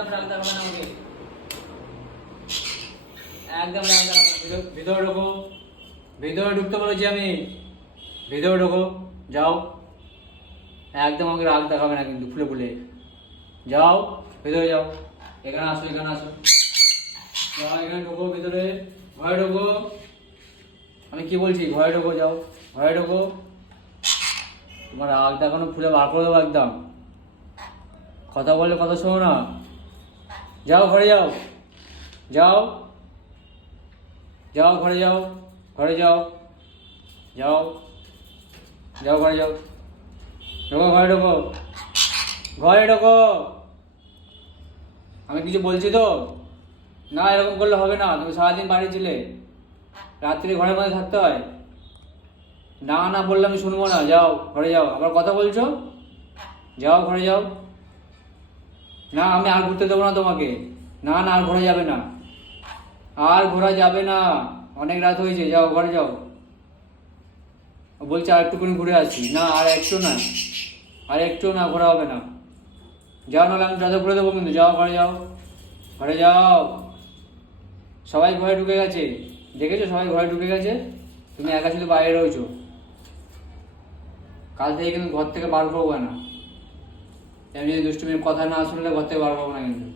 একদম রাগ দেখাবে না আমাকে, একদম রাগ দেখাবে না। ভিতরে ঢোকো, ভিতরে ঢুকতে বলেছি আমি, ভিতরে ঢোকো, যাও। একদম আমাকে রাগ দেখাবে না কিন্তু, ফুলে ফুলে যাও, ভিতরে যাও। এখানে আসো, এখানে আসো, যাও, এখানে ঢোকো, ভিতরে ঘরে ঢোকো। আমি কি বলছি, ঘরে ঢোকো, যাও, ঘরে ঢোকো। তোমার রাগ দেখানো ফুলে বার করে দেবো একদম। কথা বললে কথা শোনো না, যাও ঘরে যাও, যাও, যাও ঘরে যাও, ঘরে যাও, যাও, যাও ঘরে যাও, ঢোকো, ঘরে ঢোকো, ঘরে ঢোকো। আমি কিছু বলছি তো, না এরকম করলে হবে না। তুমি সারাদিন বাড়ি ছিলে, রাত্রি ঘরের মধ্যে থাকতে হয়। না না বললে আমি শুনবো না, যাও ঘরে যাও। আবার কথা বলছো, যাও ঘরে যাও। না আমি আর ঘুরতে দেবো না তোমাকে, না না আর ঘোরা যাবে না, আর ঘোরা যাবে না, অনেক রাত হয়েছে, যাও ঘরে যাও। বলছে আর একটুখানি ঘুরে আসি, না আর একটু না, আর একটু না ঘোরা হবে না, যাও, নাহলে আমি দরজা খুলে দেবো কিন্তু, যাও ঘরে যাও, ঘরে যাও। সবাই ঘরে ঢুকে গেছে, দেখেছো সবাই ঘরে ঢুকে গেছে, তুমি একা শুধু বাইরে রয়েছো। কাল থেকে কিন্তু ঘর থেকে বার করবো না, এমনি দুষ্টুমির কথা না শুনলে ঘর থেকে বার করবো না কিন্তু।